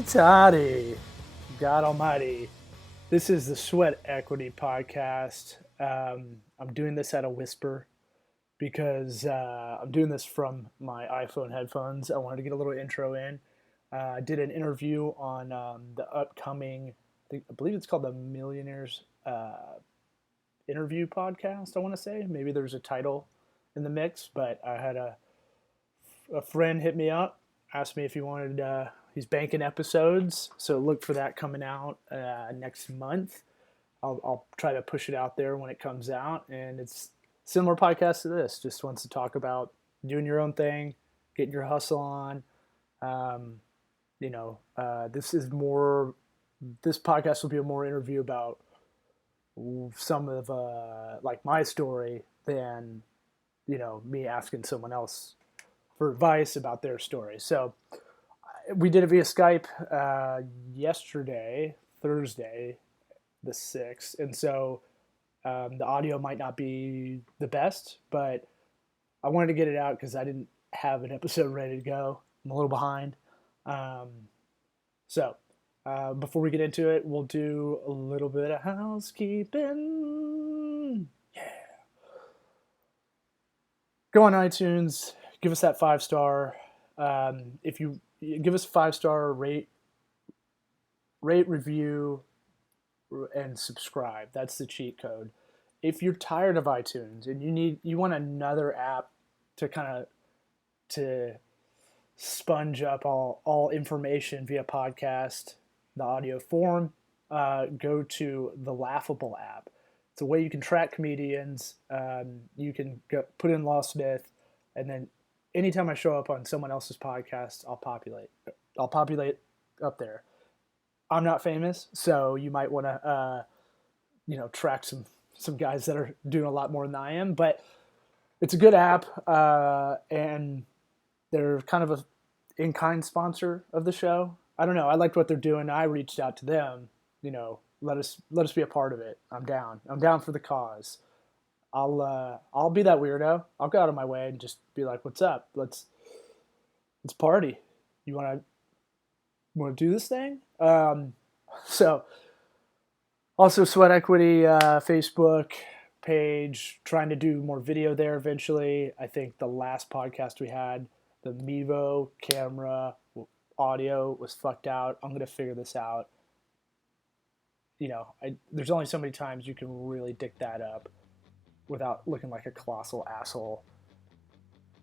Howdy toddy, God Almighty. This is the Sweat Equity Podcast. I'm doing this at a whisper because I'm doing this from my iPhone headphones. I wanted to get a little intro in. I did an interview on the upcoming, I believe it's called the Millionaires Interview podcast, I want to say. Maybe there's a title in the mix, but I had a friend hit me up, asked me if he wanted, he's banking episodes, so look for that coming out next month. I'll try to push it out there when it comes out, and it's similar podcast to this, just wants to talk about doing your own thing, getting your hustle on. This podcast will be a more interview about some of like my story than, me asking someone else for advice about their story. So we did it via Skype yesterday, Thursday, the 6th. And so the audio might not be the best, but I wanted to get it out because I didn't have an episode ready to go. I'm a little behind. So before we get into it, we'll do a little bit of housekeeping. Yeah. Go on iTunes, give us that 5-star. If you give us a 5-star rate, review, and subscribe. That's the cheat code. If you're tired of iTunes and you want another app to sponge up all information via podcast, the audio form, go to the Laughable app. It's a way you can track comedians. You can put in Law Smith, and then anytime I show up on someone else's podcast, I'll populate up there. I'm not famous, so you might want to, track some guys that are doing a lot more than I am. But it's a good app, and they're kind of a in-kind sponsor of the show. I don't know. I liked what they're doing. I reached out to them. Let us be a part of it. I'm down. I'm down for the cause. I'll be that weirdo. I'll go out of my way and just be like, "What's up? Let's party. You want to do this thing?" So also Sweat Equity Facebook page, trying to do more video there eventually. I think the last podcast we had, the Mevo camera audio was fucked out. I'm going to figure this out. There's only so many times you can really dick that up without looking like a colossal asshole.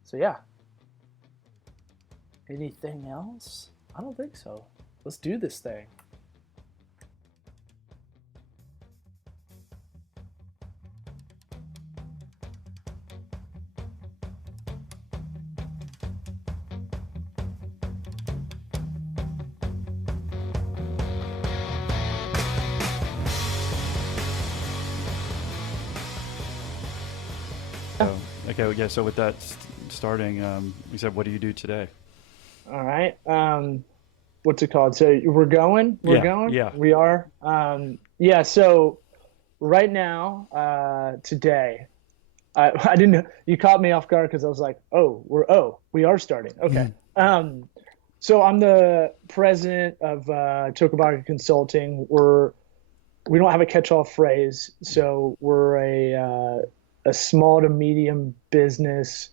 So yeah. Anything else? I don't think so. Let's do this thing. Okay, yeah, so with that starting, you said, what do you do today? All right. What's it called? So we're going? Yeah. We are? So right now, today, I didn't know, you caught me off guard because I was like, we are starting. Okay. So I'm the president of Tocobaga Consulting. We don't have a catch-all phrase, so we're a small to medium business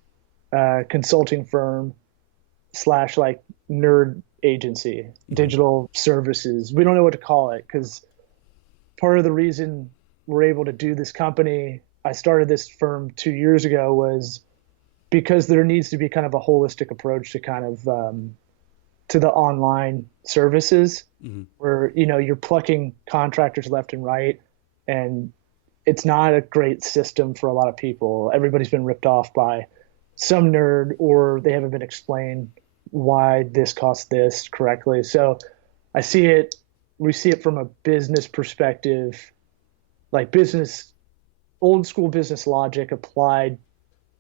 consulting firm / like nerd agency, digital services. We don't know what to call it because part of the reason we're able to do this company, I started this firm 2 years ago, was because there needs to be kind of a holistic approach to kind of to the online services, where you're plucking contractors left and right, and it's not a great system for a lot of people. Everybody's been ripped off by some nerd, or they haven't been explained why this costs this correctly. So we see it from a business perspective, like old school business logic applied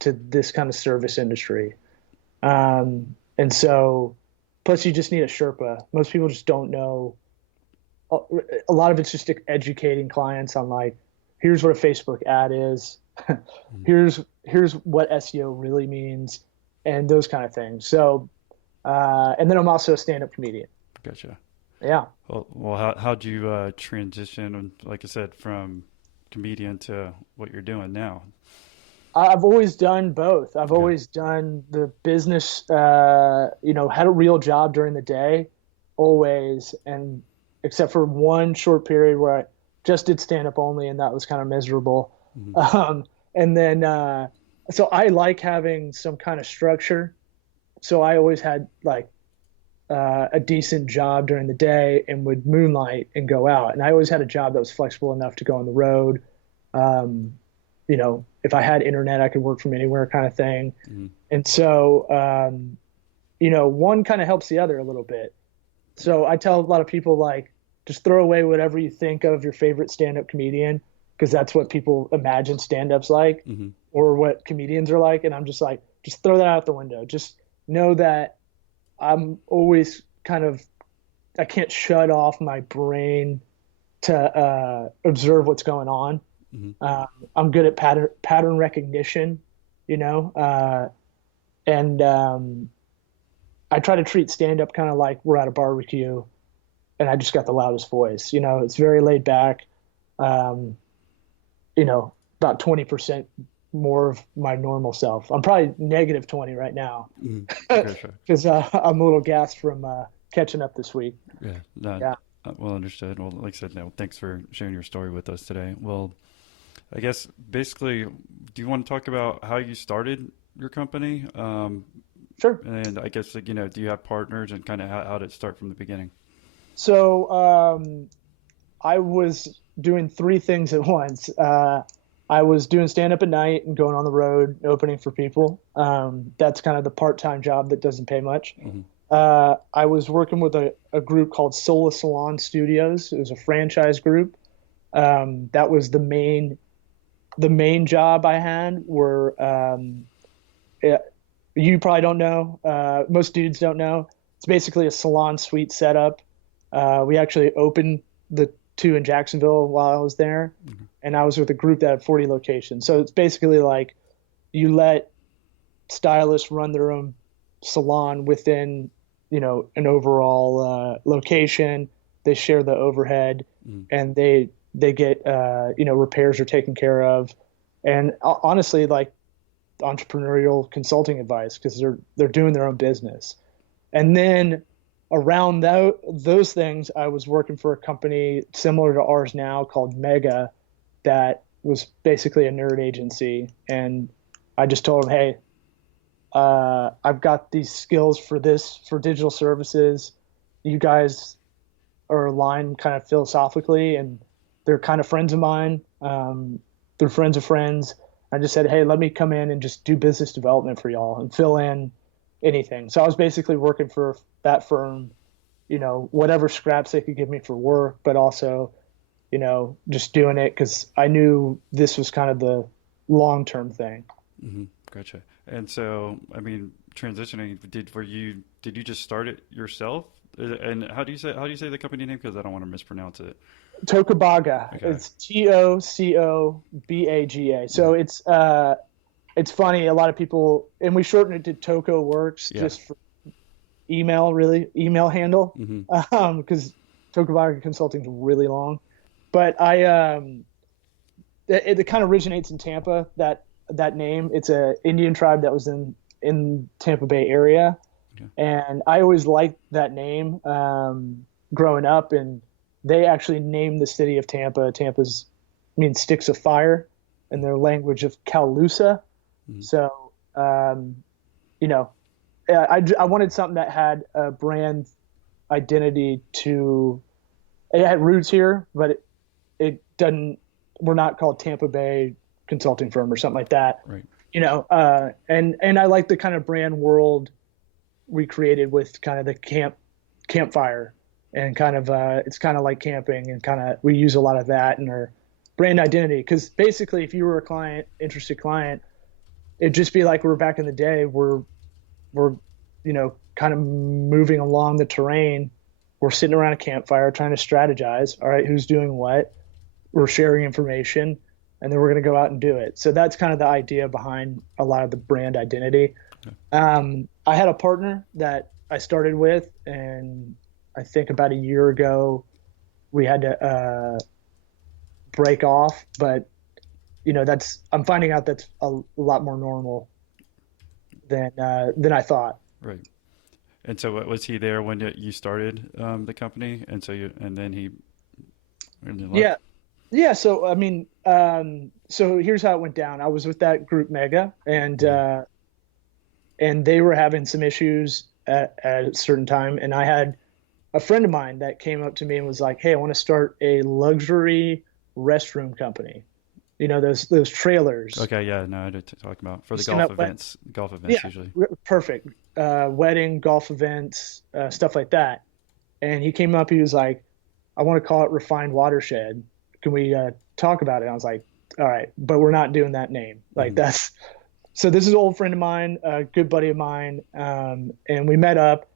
to this kind of service industry. And so, plus you just need a Sherpa. Most people just don't know. A lot of it's just educating clients on, like, here's what a Facebook ad is. Here's what SEO really means, and those kind of things. So, and then I'm also a stand-up comedian. Gotcha. Yeah. How'd you transition, like I said, from comedian to what you're doing now? I've always done both. I've Okay. always done the business, had a real job during the day, always, and except for one short period where I just did stand up only, and that was kind of miserable. Hmm. Um, and then, so I like having some kind of structure. So I always had like a decent job during the day and would moonlight and go out. And I always had a job that was flexible enough to go on the road. Um, if I had internet, I could work from anywhere kind of thing. Hmm. And so, one kind of helps the other a little bit. So I tell a lot of people like, just throw away whatever you think of your favorite stand-up comedian, because that's what people imagine stand-ups like, Hmm. or what comedians are like. And I'm just like, just throw that out the window. Just know that I'm always I can't shut off my brain to observe what's going on. Hmm. I'm good at pattern recognition, you know, and I try to treat stand up kind of like we're at a barbecue and I just got the loudest voice. It's very laid back. Um, about 20% more of my normal self. I'm probably negative 20 right now Hmm. Okay, sure. because I'm a little gassed from catching up this week. Yeah, no, Yeah. well understood. Well, like I said, no, thanks for sharing your story with us today. Well, I guess basically, do you want to talk about how you started your company? Sure. And I guess, like, do you have partners and kind of how did it start from the beginning? So I was doing three things at once. I was doing stand up at night and going on the road opening for people. That's kind of the part time job that doesn't pay much. Hmm. I was working with a group called Sola Salon Studios. It was a franchise group. That was the main job I had. Yeah, you probably don't know. Most dudes don't know. It's basically a salon suite setup. We actually opened the two in Jacksonville while I was there, Hmm. and I was with a group that had 40 locations. So it's basically like you let stylists run their own salon within, an overall location. They share the overhead, Hmm. and they get repairs are taken care of, and honestly, like entrepreneurial consulting advice because they're doing their own business. And then around those things, I was working for a company similar to ours now called Mega, that was basically a nerd agency. And I just told them, hey, I've got these skills for digital services. You guys are aligned kind of philosophically, and they're kind of friends of mine. They're friends of friends. I just said, hey, let me come in and just do business development for y'all and fill in anything. So I was basically working for that firm, whatever scraps they could give me for work, but also, just doing it because I knew this was kind of the long-term thing. Hmm. Gotcha. And so, I mean, transitioning, did you just start it yourself? And how do you say the company name? Because I don't want to mispronounce it. Tocobaga. Okay. It's Tocobaga. Hmm. So it's funny. A lot of people, and we shortened it to Toco Works Yeah. just for email handle, Hmm. because Tocobaga Consulting is really long. But it kind of originates in Tampa. That name. It's a Indian tribe that was in Tampa Bay area, Okay. and I always liked that name growing up. And they actually named the city of Tampa. Tampa's means sticks of fire in their language of Calusa. Hmm. So, you know, I wanted something that had a brand identity to. It had roots here, but it doesn't. We're not called Tampa Bay Consulting Firm or something like that. Right. And I like the kind of brand world we created with kind of the campfire, and kind of it's kind of like camping, and kind of we use a lot of that in our brand identity. Because basically, if you were a interested client, it'd just be like we were back in the day. We're kind of moving along the terrain. We're sitting around a campfire trying to strategize. All right, who's doing what? We're sharing information, and then we're going to go out and do it. So that's kind of the idea behind a lot of the brand identity. Okay. I had a partner that I started with, and I think about a year ago, we had to break off, but I'm finding out that's a lot more normal than I thought. Right. And so was he there when you started the company? And then he left? Yeah. Yeah. So, I mean, so here's how it went down. I was with that group Mega, and they were having some issues at a certain time. And I had a friend of mine that came up to me and was like, "Hey, I want to start a luxury restroom company. Those trailers." Okay, yeah, no, I did talk about for the golf events Yeah, usually. perfect. Wedding, golf events, stuff like that. And he came up, he was like, "I want to call it Refined Watershed. Can we talk about it?" And I was like, "All right, but we're not doing that name." Like so this is an old friend of mine, a good buddy of mine. And we met up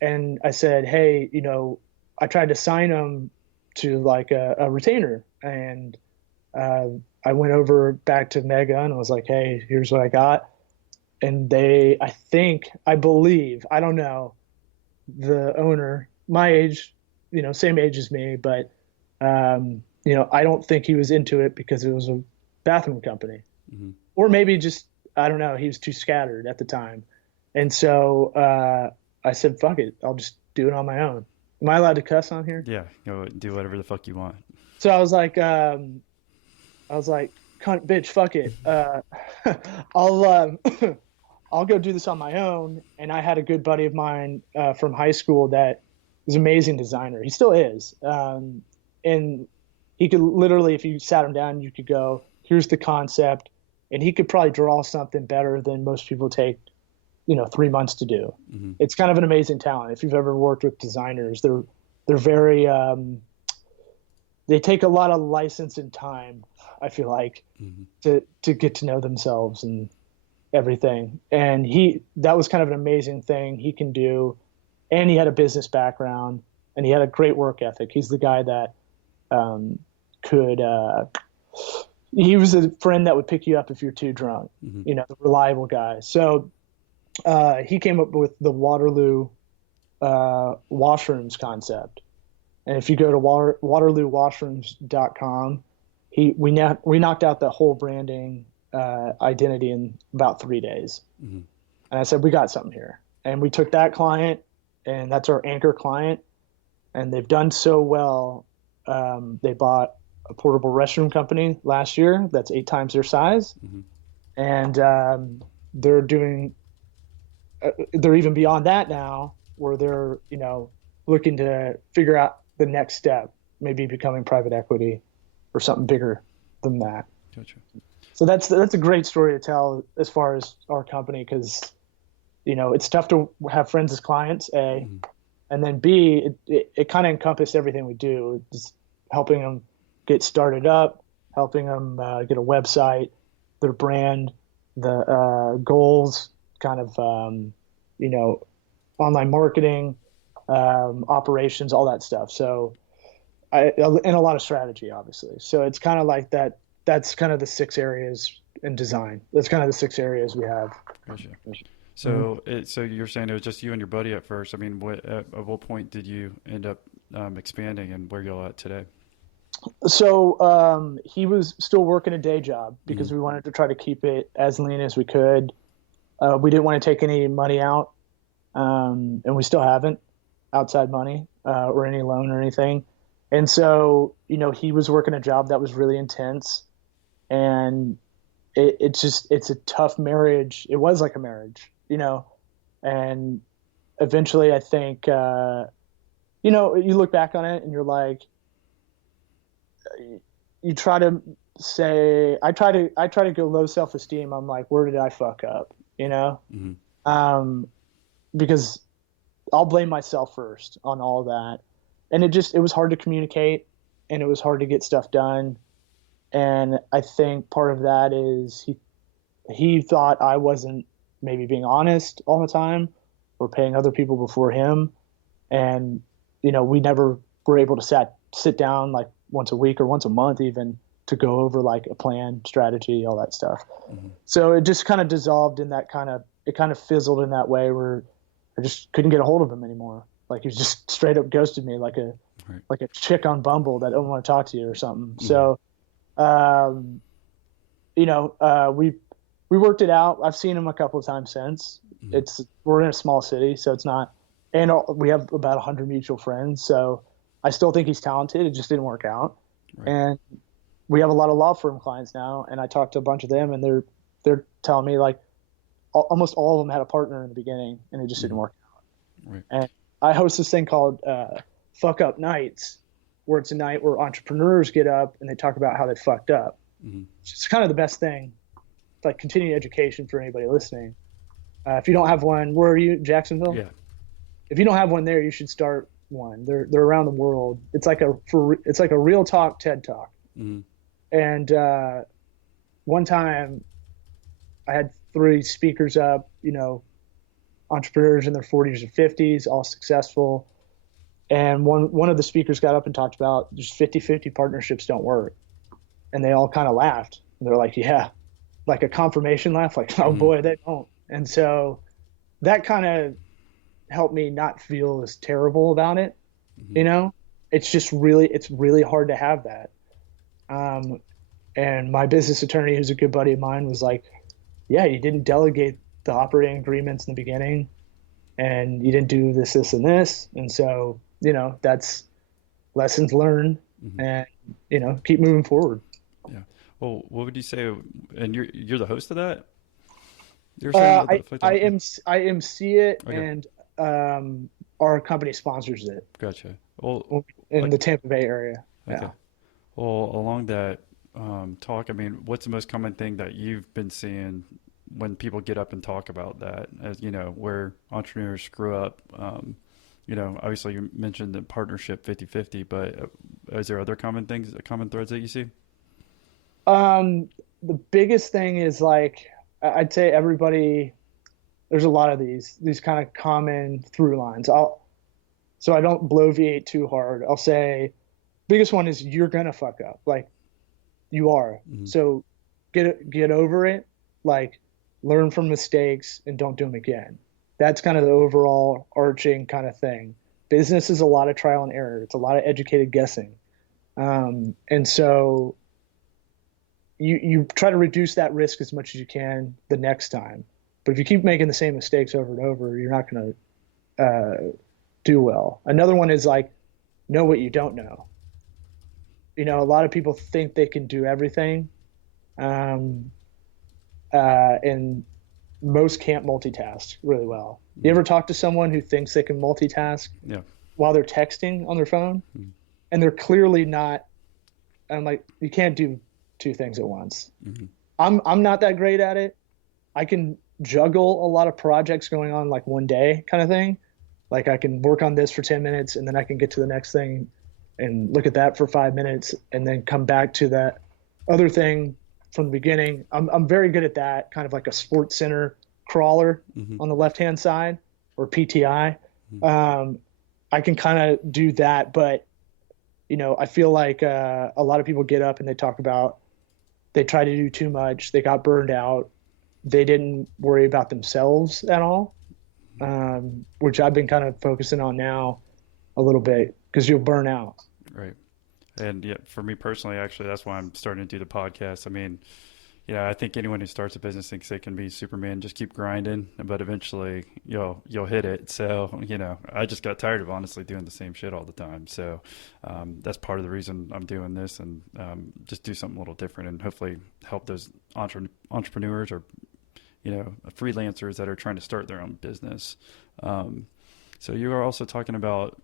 and I said, "Hey, I tried to sign him to like a retainer." And I went over back to Mega and I was like, "Hey, here's what I got." And I believe, I don't know, the owner, my age, same age as me, but, I don't think he was into it because it was a bathroom company. Or maybe just, I don't know, he was too scattered at the time. And so I said, "Fuck it, I'll just do it on my own." Am I allowed to cuss on here? Yeah, go do whatever the fuck you want. So I was like, "Cunt, bitch, fuck it. I'll I'll go do this on my own." And I had a good buddy of mine from high school that was an amazing designer. He still is. And he could literally, if you sat him down, you could go, "Here's the concept," and he could probably draw something better than most people take 3 months to do. It's kind of an amazing talent. If you've ever worked with designers, they're very they take a lot of license and time, I feel like, to get to know themselves and everything. And that was kind of an amazing thing he can do. And he had a business background and he had a great work ethic. He's the guy that he was a friend that would pick you up if you're too drunk, the reliable guy. So he came up with the Waterloo washrooms concept. And if you go to waterloowashrooms.com, we knocked out the whole branding identity in about 3 days. And I said, "We got something here." And we took that client, and that's our anchor client. And they've done so well. They bought a portable restroom company last year that's 8 times their size. And they're doing, they're even beyond that now, where they're, looking to figure out the next step, maybe becoming private equity or something bigger than that. Gotcha. So that's a great story to tell as far as our company, because it's tough to have friends as clients, A, and then B, it kind of encompassed everything we do. It's helping them get started up, helping them get a website, their brand, the goals, kind of online marketing, operations, all that stuff. So and a lot of strategy, obviously. So it's kind of like that. That's kind of the 6 areas in design. That's kind of the 6 areas we have. Gotcha. So so you're saying it was just you and your buddy at first. I mean, at what point did you end up expanding, and where y'all at today? So he was still working a day job because we wanted to try to keep it as lean as we could. We didn't want to take any money out, and we still haven't, outside money or any loan or anything. And so, he was working a job that was really intense, and it's a tough marriage. It was like a marriage, and eventually I think, you look back on it and you're like, you try to say, I try to go low self-esteem. I'm like, where did I fuck up? Because I'll blame myself first on all that. And it was hard to communicate, and it was hard to get stuff done. And I think part of that is he thought I wasn't maybe being honest all the time or paying other people before him. And, we never were able to sit down like once a week or once a month even to go over like a plan, strategy, all that stuff. So it just kind of dissolved in that it kind of fizzled in that way where I just couldn't get a hold of him anymore. Like he just straight up ghosted me Right. like a chick on Bumble that don't want to talk to you or something. Mm-hmm. So, um, we worked it out. I've seen him a couple of times since. Mm-hmm. We're in a small city, so it's not, and we have about 100 mutual friends. So I still think he's talented. It just didn't work out. Right. And we have a lot of law firm clients now, and I talked to a bunch of them, and they're telling me like almost all of them had a partner in the beginning, and it just didn't work out. Right. And I host this thing called Fuck Up Nights, where it's a night where entrepreneurs get up and they talk about how they fucked up. Mm-hmm. It's kind of the best thing, like continuing education for anybody listening. If you don't have one, where are you, Jacksonville? Yeah. If you don't have one there, you should start one. They're around the world. It's like a real talk TED Talk. Mm-hmm. And one time I had 3 speakers up, entrepreneurs in their 40s or 50s, all successful. And one of the speakers got up and talked about just 50-50 partnerships don't work. And they all kind of laughed. And they're like, yeah, like a confirmation laugh, like, oh boy, they don't. And so that kind of helped me not feel as terrible about it. Mm-hmm. It's really hard to have that. And my business attorney, who's a good buddy of mine, was like, yeah, you didn't delegate the operating agreements in the beginning, and you didn't do this, this, and this. And so, that's lessons learned, and, keep moving forward. Yeah. Well, what would you say? And you're the host of that? You're saying I MC it, okay. And our company sponsors it. Gotcha. Well, in the Tampa Bay area. Okay. Yeah. Well, along that talk, I mean, what's the most common thing that you've been seeing when people get up and talk about that, as where entrepreneurs screw up? Obviously you mentioned the partnership 50-50, but is there other common threads that you see? The biggest thing is, like, I'd say there's a lot of these kind of common through lines. So I don't bloviate too hard. I'll say biggest one is you're going to fuck up. Like, you are. Mm-hmm. So get over it. Like, learn from mistakes and don't do them again. That's kind of the overall arching kind of thing. Business is a lot of trial and error. It's a lot of educated guessing. And so you try to reduce that risk as much as you can the next time. But if you keep making the same mistakes over and over, you're not going to do well. Another one is, like, know what you don't know. A lot of people think they can do everything. And most can't multitask really well. You ever talk to someone who thinks they can multitask while they're texting on their phone? Mm-hmm. And they're clearly not. I'm like, you can't do 2 things at once. Mm-hmm. I'm not that great at it. I can juggle a lot of projects going on, like, one day kind of thing. Like, I can work on this for 10 minutes and then I can get to the next thing and look at that for 5 minutes and then come back to that other thing from the beginning. I'm very good at that, kind of like a Sports Center crawler on the left-hand side, or PTI. I can kind of do that, but, I feel like a lot of people get up and they talk about they try to do too much. They got burned out. They didn't worry about themselves at all, which I've been kind of focusing on now a little bit, because you'll burn out. Right. And yeah, for me personally, actually, that's why I'm starting to do the podcast. I mean, I think anyone who starts a business thinks they can be Superman, just keep grinding, but eventually you'll hit it. So, I just got tired of honestly doing the same shit all the time. So that's part of the reason I'm doing this, and just do something a little different and hopefully help those entrepreneurs or, freelancers that are trying to start their own business. So you are also talking about,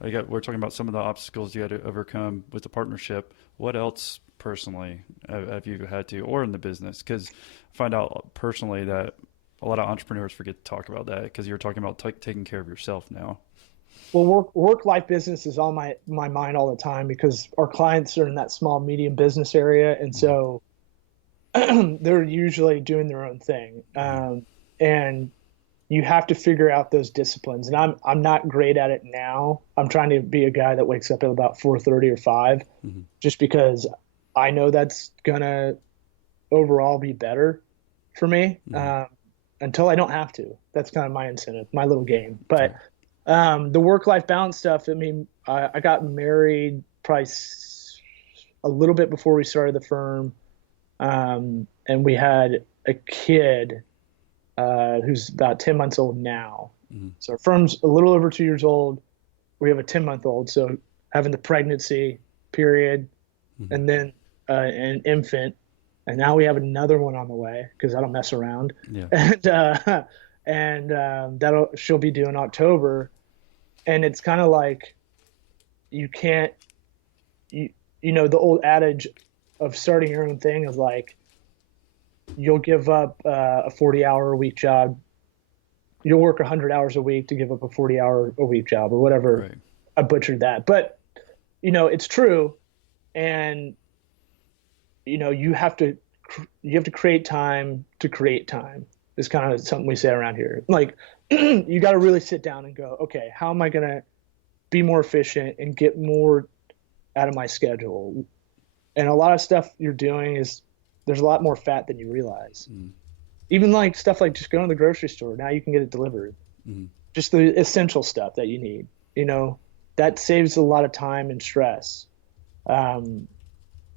we're talking about some of the obstacles you had to overcome with the partnership. What else personally have you had to, or in the business? Because I find out personally that a lot of entrepreneurs forget to talk about that, because you're talking about taking care of yourself now. Well, work-life business is on my mind all the time, because our clients are in that small, medium business area. And so they're usually doing their own thing. And you have to figure out those disciplines. And I'm not great at it now. I'm trying to be a guy that wakes up at about 4:30 or 5, just because I know that's gonna overall be better for me. Until I don't have to. That's kind of my incentive, my little game. But The work-life balance stuff. I mean, I got married probably a little bit before we started the firm, and we had a kid who's about 10 months old now. Mm-hmm. So our firm's a little over 2 years old. We have a 10-month-old. So having the pregnancy period, Mm-hmm. and then an infant, and now we have another one on the way because I don't mess around. Yeah. And she'll be due in October, and it's kind of like you can't you know the old adage of starting your own thing is like you'll give up a 40-hour a week job. You'll work 100 hours a week to give up a 40-hour a week job or whatever. Right. I butchered that, but it's true. And you have to create time to create time is kind of something we say around here. Like you got to really sit down and go, okay, how am I going to be more efficient and get more out of my schedule? And a lot of stuff you're doing is there's a lot more fat than you realize. Mm. Even like stuff like just going to the grocery store. Now you can get it delivered. Mm. Just the essential stuff that you need, that saves a lot of time and stress. I'm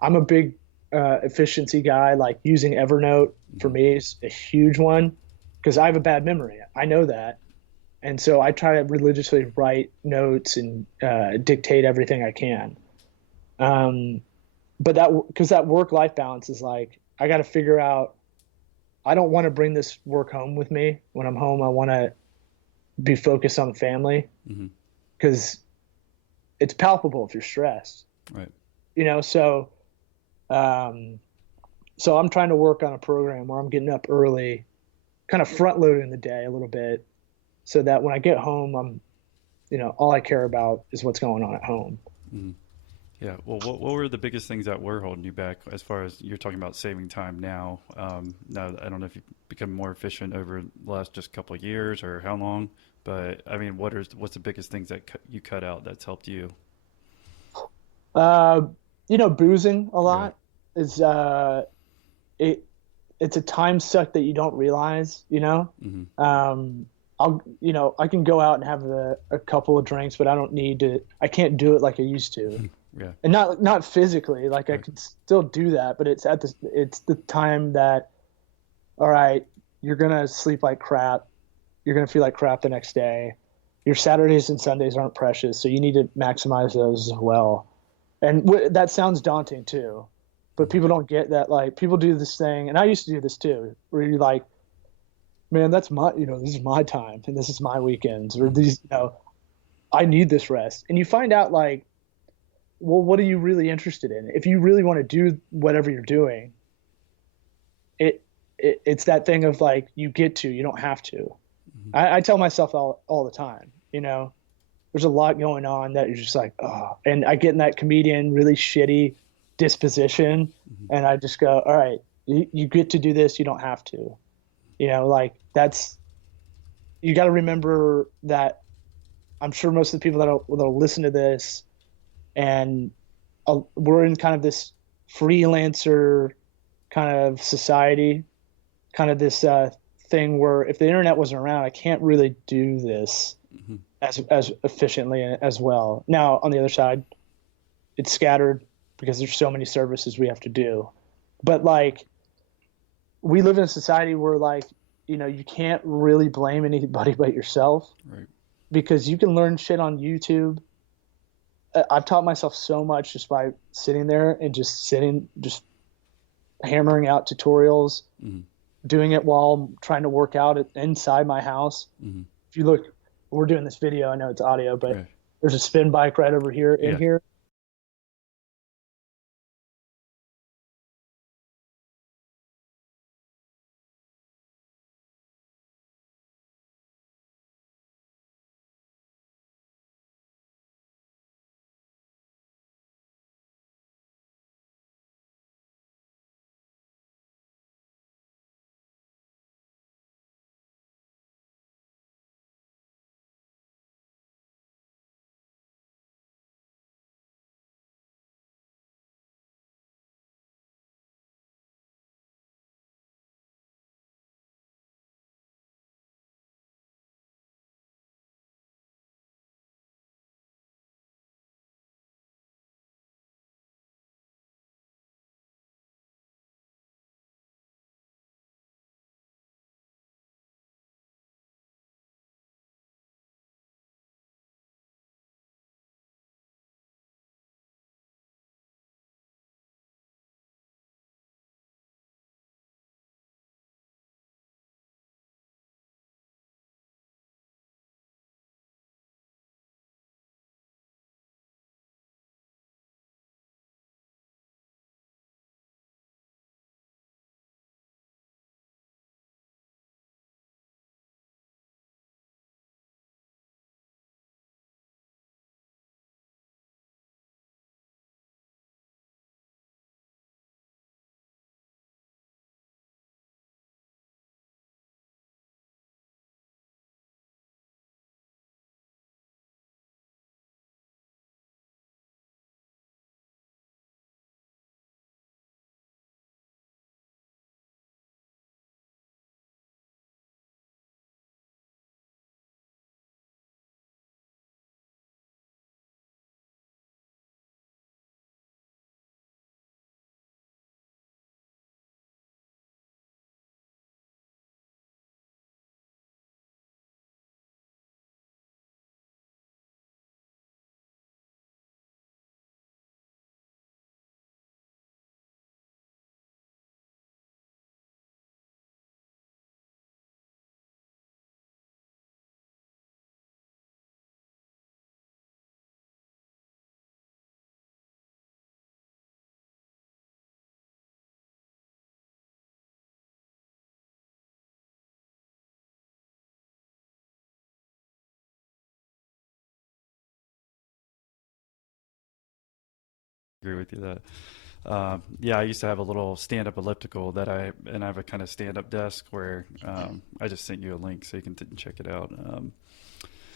a big efficiency guy. Like using Evernote for me is a huge one because I have a bad memory. I know that. And so I try to religiously write notes and dictate everything I can. But because that work-life balance is like, I got to figure out, I don't want to bring this work home with me. When I'm home, I want to be focused on the family because it's palpable if you're stressed. Right. So I'm trying to work on a program where I'm getting up early, kind of front loading the day a little bit so that when I get home, all I care about is what's going on at home. Mm. Yeah. Well, what were the biggest things that were holding you back as far as you're talking about saving time now? Now, I don't know if you've become more efficient over the last just couple of years or how long, but I mean, what's the biggest things that you cut out that's helped you? Boozing a lot is it's a time suck that you don't realize. Mm-hmm. I can go out and have a couple of drinks, but I can't do it like I used to. Yeah. And not physically, like I can still do that, but it's the time that, all right, you're going to sleep like crap. You're going to feel like crap the next day. Your Saturdays and Sundays aren't precious, so you need to maximize those as well. And that sounds daunting too, but people don't get that. Like people do this thing, and I used to do this too, where you're like, man, that's this is my time and this is my weekends, or these, I need this rest. And you find out like, well, what are you really interested in? If you really want to do whatever you're doing, it's that thing of like, you don't have to. Mm-hmm. I tell myself all the time, there's a lot going on that you're just like, oh, and I get in that comedian, really shitty disposition. Mm-hmm. And I just go, all right, you get to do this. You don't have to, like you got to remember that I'm sure most of the people that'll listen to this, and we're in kind of this freelancer kind of society, kind of this thing where if the internet wasn't around, I can't really do this as efficiently as well. Now, on the other side, it's scattered because there's so many services we have to do. But like, we live in a society where like, you can't really blame anybody but yourself. Right. Because you can learn shit on YouTube. I've taught myself so much just by sitting there and just hammering out tutorials, doing it while I'm trying to work out inside my house. Mm-hmm. If you look, we're doing this video. I know it's audio, but there's a spin bike right over here in here. agree with you that. Yeah, I used to have a little stand-up elliptical and I have a kind of stand-up desk where I just sent you a link so you can check it out.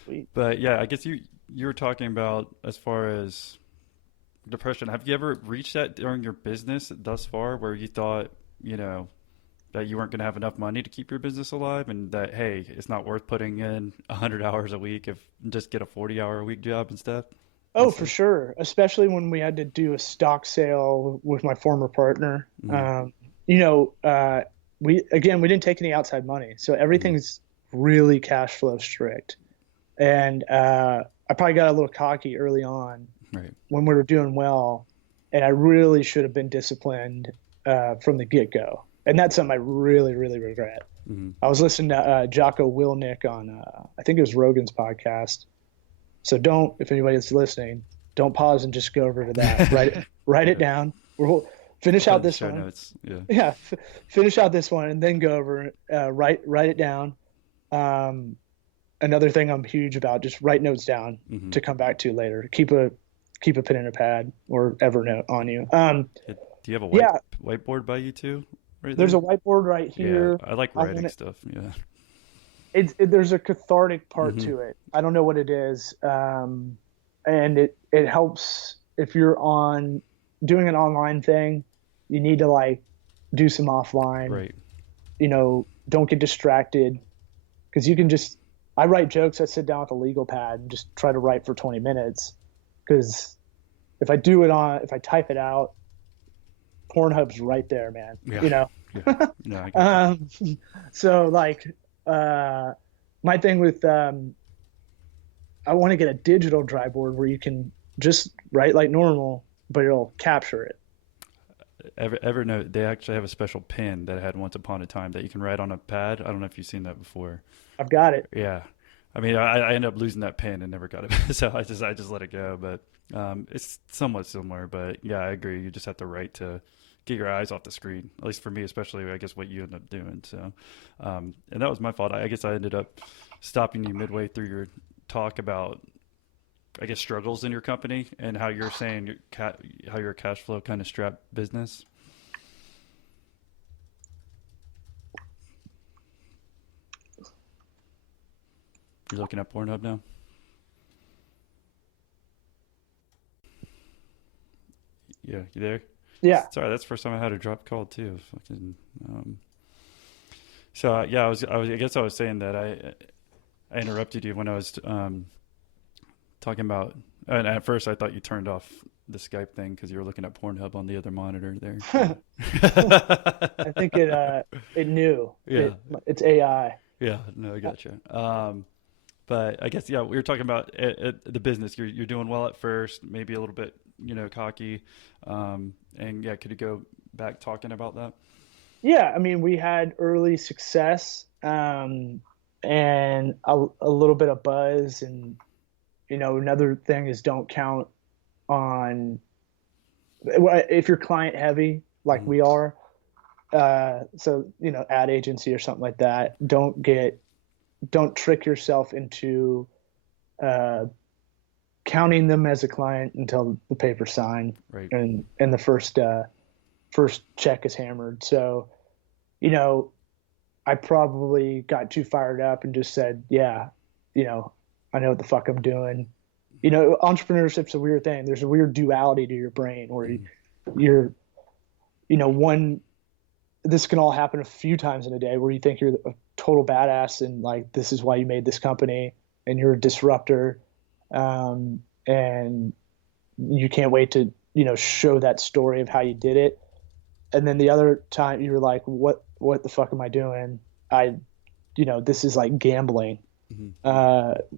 Sweet. But yeah, I guess you were talking about as far as depression. Have you ever reached that during your business thus far, where you thought, that you weren't going to have enough money to keep your business alive, and that hey, it's not worth putting in 100 hours a week if just get a 40-hour a week job instead? Oh, for sure. Especially when we had to do a stock sale with my former partner. Mm-hmm. You know, we didn't take any outside money, so everything's really cash flow strict. And I probably got a little cocky early on Right. when we were doing well, and I really should have been disciplined from the get-go. And that's something I really, really regret. Mm-hmm. I was listening to Jocko Willnick on, I think it was Rogan's podcast. So if anybody's listening, don't pause and just go over to that. Write it down. We'll finish out this one. Notes. Yeah. Yeah. Finish out this one and then go over, write it down. Another thing I'm huge about, just write notes down to come back to later. Keep a pen and a pad or Evernote on you. Do you have a whiteboard by you too? Right There's there? a whiteboard right here. Yeah, I like writing stuff. Yeah. There's a cathartic part to it. I don't know what it is. And it helps if you're doing an online thing, you need to like do some offline, Right. Don't get distracted, because I write jokes. I sit down with a legal pad and just try to write for 20 minutes. Cause if I type it out, Pornhub's right there, man. Yeah. Yeah. No, I got you. So like, my thing with I want to get a digital dry board where you can just write like normal, but it'll capture it. Evernote, they actually have a special pen that I had once upon a time that you can write on a pad. I don't know if you've seen that before. I've got it. Yeah. I mean, I ended up losing that pen and never got it. So I just let it go. But it's somewhat similar. But yeah, I agree. You just have to write to get your eyes off the screen, at least for me, especially I guess what you end up doing. So, and that was my fault. I guess I ended up stopping you midway through your talk about, I guess, struggles in your company and how you're saying how you're a cash flow kind of strapped business. You're looking at Pornhub now? Yeah, you there? Yeah. Sorry, that's the first time I had a drop call too. Fucking. So yeah, I guess I was saying that I interrupted you when I was talking about. And at first, I thought you turned off the Skype thing because you were looking at Pornhub on the other monitor there. I think it knew. Yeah. It's AI. Yeah. No, I gotcha. But I guess, yeah, we were talking about the business. You're doing well at first, maybe a little bit, cocky. And yeah, could you go back talking about that? Yeah. I mean, we had early success, and a little bit of buzz. And, another thing is don't count on, if you're client heavy, like we are, so, ad agency or something like that, don't trick yourself into counting them as a client until the paper's signed, right, and the first check is hammered. So, I probably got too fired up and just said, yeah, I know what the fuck I'm doing. Entrepreneurship's a weird thing. There's a weird duality to your brain where you're this can all happen a few times in a day where you think you're a total badass and like this is why you made this company and you're a disruptor, and you can't wait to show that story of how you did it. And then the other time you're like, what the fuck am I doing? This is like gambling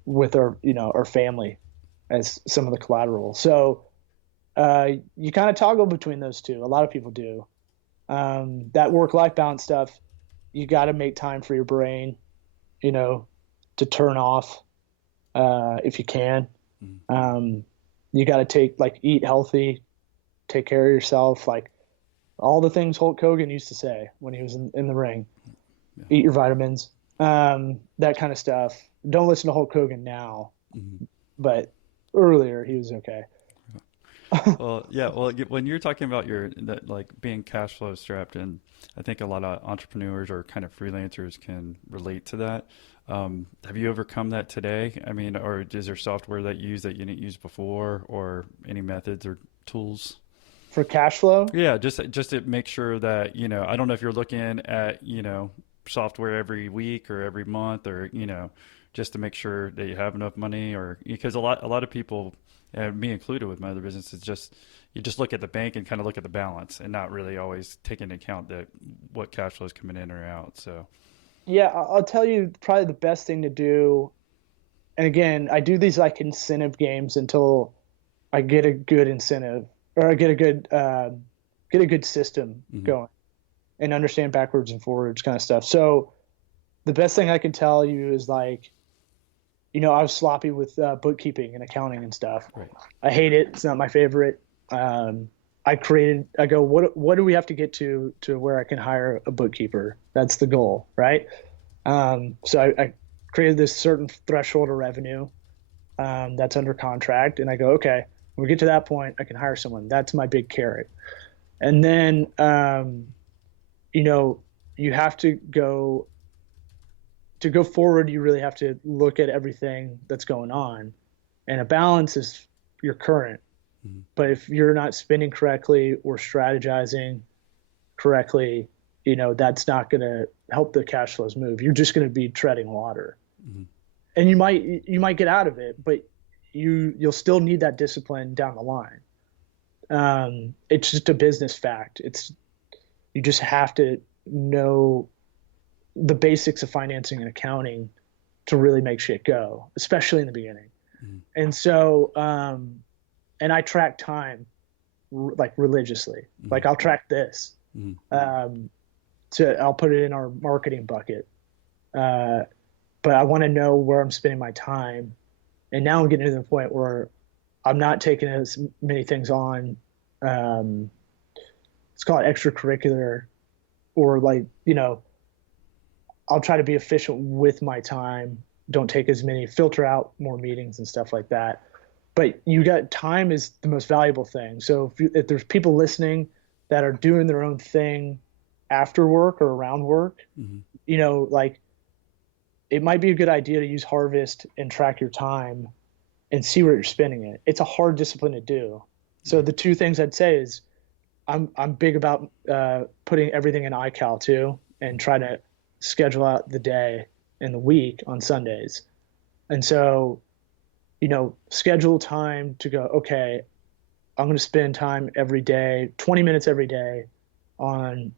with our family as some of the collateral. So you kind of toggle between those two. A lot of people do. That work-life balance stuff, you got to make time for your brain, to turn off if you can. You got to eat healthy, take care of yourself, like all the things Hulk Hogan used to say when he was in the ring. Yeah. Eat your vitamins, that kind of stuff. Don't listen to Hulk Hogan now, but earlier he was okay. Well, yeah. Well, when you're talking about like being cash flow strapped, and I think a lot of entrepreneurs or kind of freelancers can relate to that. Have you overcome that today? I mean, or is there software that you use that you didn't use before, or any methods or tools? For cash flow. Yeah, just to make sure that, I don't know if you're looking at, software every week or every month, or, just to make sure that you have enough money, or because a lot of people, and me included with my other business, is just you just look at the bank and kind of look at the balance and not really always take into account that what cash flow is coming in or out. So, Yeah, I'll tell you probably the best thing to do. And again, I do these like incentive games until I get a good incentive, or I get a good system hmm going and understand backwards and forwards kind of stuff. So the best thing I can tell you is like, I was sloppy with bookkeeping and accounting and stuff. right. I hate it. It's not my favorite. I go, what do we have to get to where I can hire a bookkeeper? That's the goal, right? So I created this certain threshold of revenue that's under contract, and I go, okay, when we get to that point, I can hire someone. That's my big carrot. And then, you have to go forward. You really have to look at everything that's going on, and a balance is your current. hmm But if you're not spending correctly or strategizing correctly, that's not going to help the cash flows move. You're just going to be treading water, hmm and you might get out of it, but you'll still need that discipline down the line. It's just a business fact. You just have to know the basics of financing and accounting to really make shit go, especially in the beginning. hmm And so, and I track time like religiously. hmm Like I'll track this. hmm Um, I'll put it in our marketing bucket. Uh, but I want to know where I'm spending my time. And now I'm getting to the point where I'm not taking as many things on. Um, let's call it extracurricular, or like, I'll try to be efficient with my time. Don't take as many, filter out more meetings and stuff like that. But time is the most valuable thing. So if there's people listening that are doing their own thing after work or around work, hmm like it might be a good idea to use Harvest and track your time and see where you're spending it. It's a hard discipline to do. So the two things I'd say is I'm big about putting everything in iCal too, and try to schedule out the day and the week on Sundays. And so, schedule time to go, okay, I'm going to spend time every day, 20 minutes every day on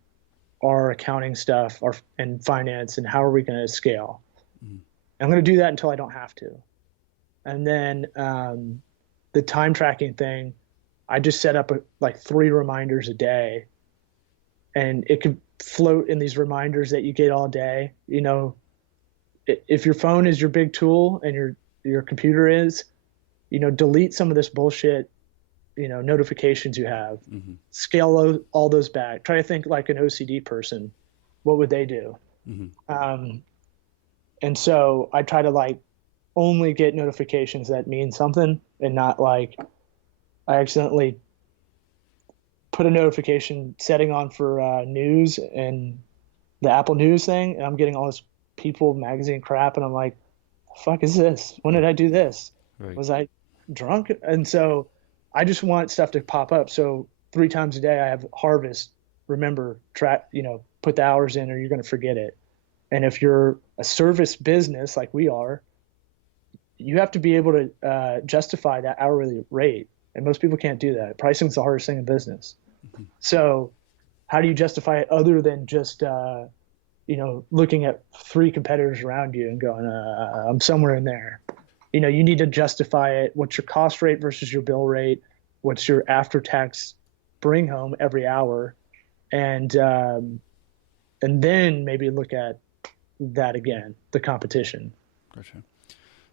our accounting stuff and finance, and how are we going to scale. hmm I'm going to do that until I don't have to. And then the time tracking thing, I just set up like 3 reminders a day, and it could float in these reminders that you get all day. If your phone is your big tool and your computer is, delete some of this bullshit, notifications you have. hmm Scale all those back. Try to think like an OCD person. What would they do? hmm And so I try to like only get notifications that mean something, and not like I accidentally put a notification setting on for news and the Apple News thing, and I'm getting all this People magazine crap, and I'm like, the fuck is this? When did I do this? Right. Was I drunk? And so I just want stuff to pop up. So 3 times a day I have Harvest. Remember, track, put the hours in, or you're going to forget it. And if you're a service business like we are, you have to be able to justify that hourly rate. And most people can't do that. Pricing is the hardest thing in business. hmm So how do you justify it other than just, looking at 3 competitors around you and going, I'm somewhere in there. You need to justify it. What's your cost rate versus your bill rate? What's your after-tax bring home every hour? And then maybe look at that again, the competition. Gotcha.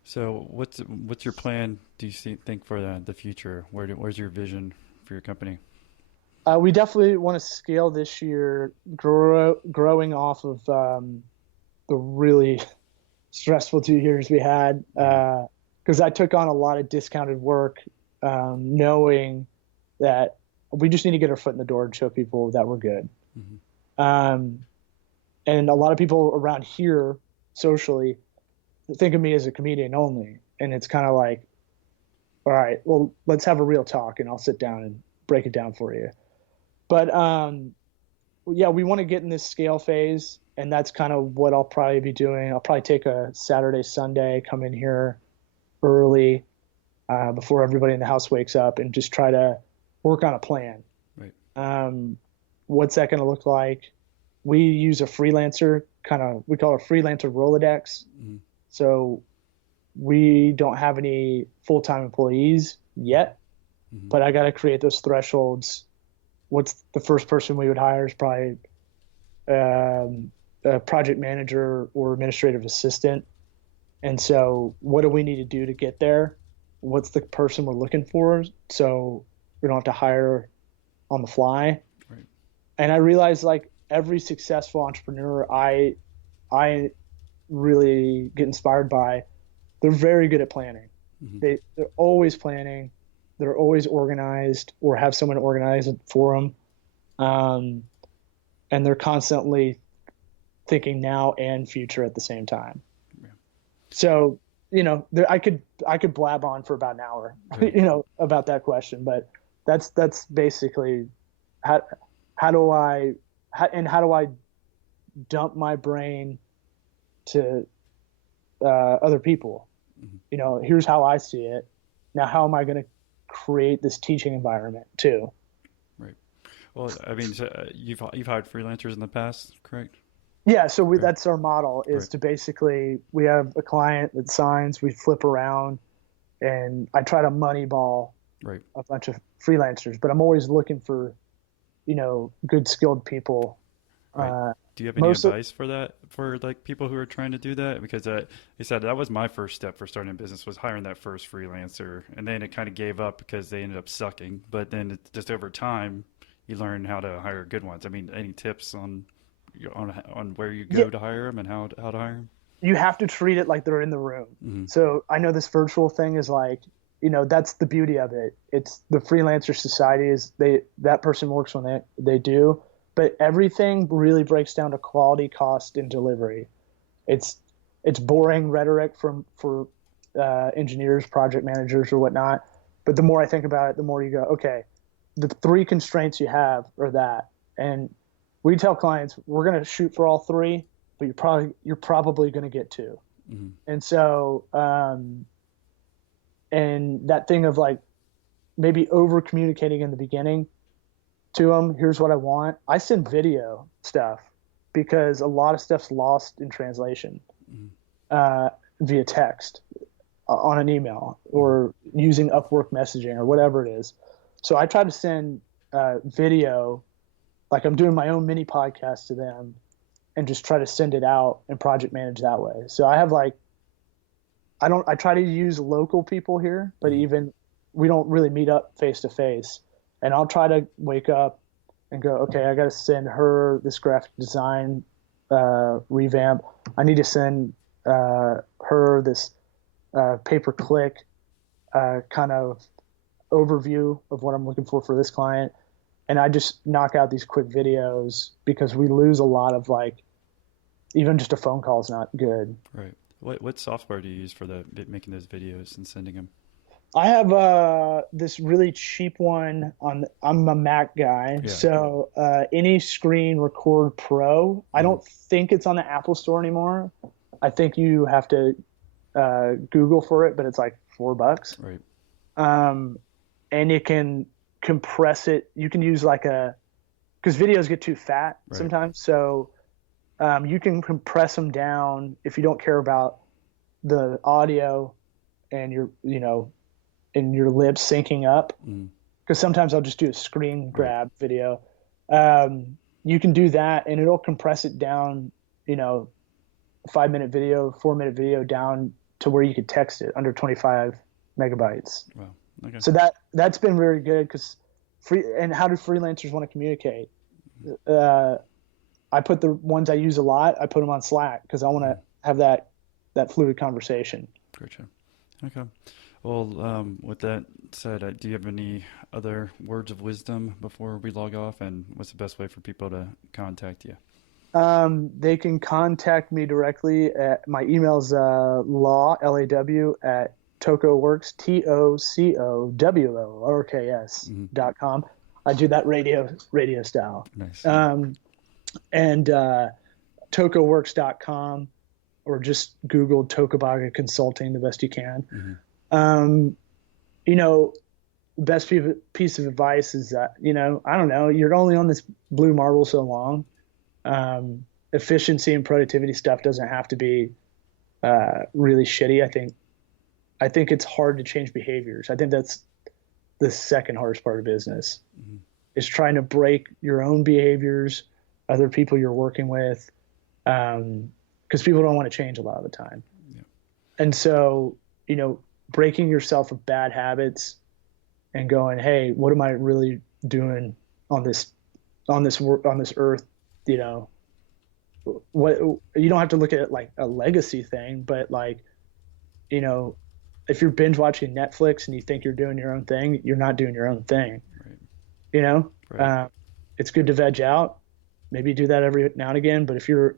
So what's your plan? Do you think for the future? Where's your vision for your company? We definitely want to scale this year, growing off of the really stressful 2 years we had, because I took on a lot of discounted work, knowing that we just need to get our foot in the door and show people that we're good. Mm-hmm. And a lot of people around here socially think of me as a comedian only. And it's kind of like, all right, well, let's have a real talk and I'll sit down and break it down for you. But yeah, we want to get in this scale phase, and that's kind of what I'll probably be doing. I'll probably take a Saturday, Sunday, come in here early before everybody in the house wakes up and just try to work on a plan. Right. What's that going to look like? We use a freelancer, we call it a freelancer Rolodex. Mm-hmm. So we don't have any full-time employees yet, mm-hmm. but I got to create those thresholds. What's the first person we would hire is probably a project manager or administrative assistant. And so what do we need to do to get there? What's the person we're looking for? So we don't have to hire on the fly. Right. And I realized, like, every successful entrepreneur I really get inspired by, they're very good at planning. Mm-hmm. They're always planning. They're always organized or have someone organize it for them. And they're constantly thinking now and future at the same time. Yeah. So, I could blab on for about an hour, right. About that question, but that's basically how do I dump my brain to other people? Mm-hmm. Here's how I see it. Now, how am I going to create this teaching environment too? Right. Well, I mean, so you've hired freelancers in the past, correct? Yeah. So that's our model, is right. to basically, we have a client that signs, we flip around, and I try to moneyball right. a bunch of freelancers, but I'm always looking for, good skilled people. Right. Do you have any advice for that, for like people who are trying to do that? Because you said that was my first step for starting a business, was hiring that first freelancer, and then it kind of gave up because they ended up sucking. But then just over time, you learn how to hire good ones. I mean, any tips on where you go to hire them and how to hire them? You have to treat it like they're in the room. Mm-hmm. So I know this virtual thing is like, that's the beauty of it. It's the freelancer society is that person works when they do. But everything really breaks down to quality, cost, and delivery. It's boring rhetoric for engineers, project managers, or whatnot. But the more I think about it, the more you go, okay, the 3 constraints you have are that. And we tell clients, we're going to shoot for all 3, but you're probably going to get 2. Mm-hmm. And so, and that thing of like maybe over communicating in the beginning to them, here's what I want. I send video stuff because a lot of stuff's lost in translation via text on an email or using Upwork messaging or whatever it is. So I try to send video, like I'm doing my own mini podcast to them, and just try to send it out and project manage that way. So I have I try to use local people here, but even we don't really meet up face to face. And I'll try to wake up and go, okay, I got to send her this graphic design revamp. I need to send her this pay-per-click kind of overview of what I'm looking for this client. And I just knock out these quick videos because we lose a lot of even just a phone call is not good. Right. What software do you use for making those videos and sending them? I have this really cheap one I'm a Mac guy. Yeah. So Any Screen Record Pro. I don't think it's on the Apple Store anymore. I think you have to Google for it, but it's like $4. Right. And it can compress it. You can use because videos get too fat sometimes. So you can compress them down if you don't care about the audio and your lips syncing up. Because sometimes I'll just do a screen grab video. You can do that and it'll compress it down, 5-minute video, 4-minute video down to where you could text it under 25 megabytes. Wow. Okay. So that's been very good because and how do freelancers want to communicate? I put the ones I use a lot, I put them on Slack because I want to have that fluid conversation. Gotcha. Okay. Well, with that said, do you have any other words of wisdom before we log off? And what's the best way for people to contact you? They can contact me directly at my email's L-A-W at Tocoworks, TOCOWO, lowercase.com. I do that radio style. Nice. And tocoworks.com, or just Google Tocobaga Consulting the best you can. Best piece of advice is that, I don't know, you're only on this blue marble so long. Efficiency and productivity stuff doesn't have to be really shitty. I think it's hard to change behaviors. I think that's the second hardest part of business, is trying to break your own behaviors, other people you're working with, because people don't want to change a lot of the time. Yeah. And so, breaking yourself of bad habits and going, hey, what am I really doing on this earth? What, you don't have to look at it like a legacy thing, but if you're binge watching Netflix and you think you're doing your own thing, you're not doing your own thing. Right. Right. It's good to veg out. Maybe do that every now and again. But if you're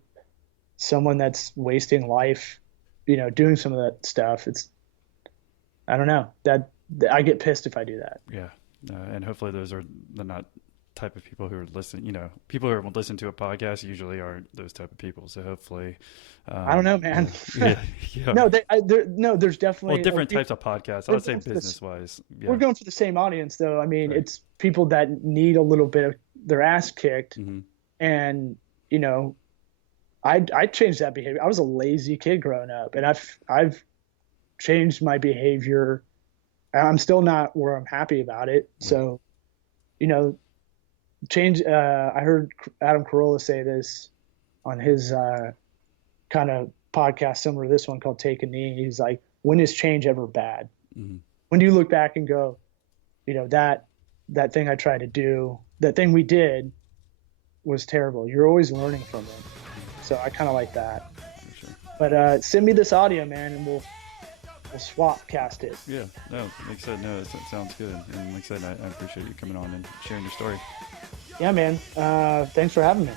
someone that's wasting life, doing some of that stuff, I don't know, that I get pissed if I do that. Yeah. And hopefully those are the not type of people who are listening. People who listen to a podcast usually aren't those type of people. So hopefully, I don't know, man. Yeah. No, there's definitely different types of podcasts. I would say business wise. Yeah. We're going for the same audience, though. I mean, Right. It's people that need a little bit of their ass kicked, and I changed that behavior. I was a lazy kid growing up, and I've changed my behavior. I'm still not where I'm happy about it. Right. So, change. I heard Adam Carolla say this on his kind of podcast similar to this one called Take a Knee. He's like, when is change ever bad? When do you look back and go, that thing I tried to do, that thing we did was terrible. You're always learning from it. So I kind of like that. For sure. But send me this audio, man, and we'll SWAPCAST it. Yeah, no, like I said, no, that sounds good. And like I said, I appreciate you coming on and sharing your story. Yeah, man. Thanks for having me.